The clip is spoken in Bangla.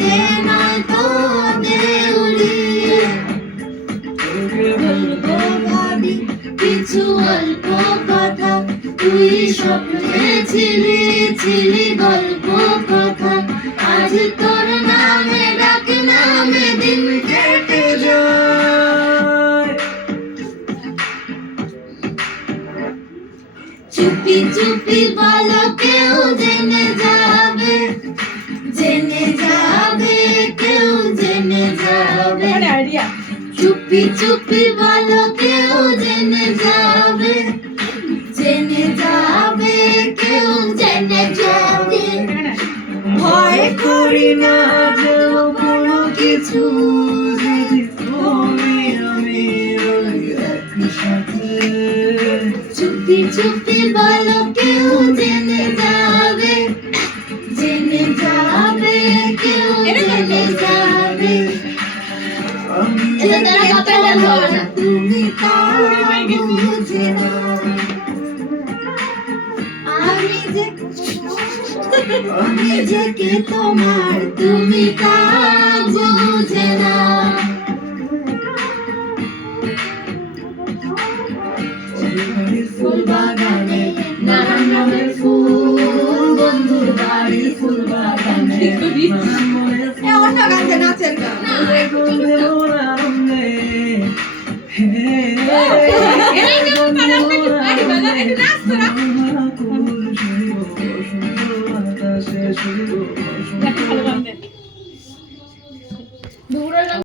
দে নয়তো দে উড়িয়ে। বলবো ভাবি কিছু অল্প কথা, তুই স্বপ্নে ছিলি ছিলি গল্প কথা। আজ তোর নামে ডাক নামে দিন কেটে যায়। চুপি চুপি বলো কেউ জেনে যাবে, জেনে যাবে কেউ জেনে যাবে। চুপি চুপি বলো কেউ জেনে যাবে, জেনে যাবে কেউ জেনে যাবে। ভয় করি না যেও কোনো কিছু, যদি তুমি আমি রই একসাথে। চুপি চুপি বলো কেউ জেনে যাবে, জেনে যাবে কেউ জেনে যাবে। তুমি তা বুঝে না, আমি যে কে তোমার তুমি তা বুঝে না। ফুল বাগানে নানান রঙের ফুল, বন্ধুর বাড়ি ফুল বাগানে অন্য গানতে নাচের গান।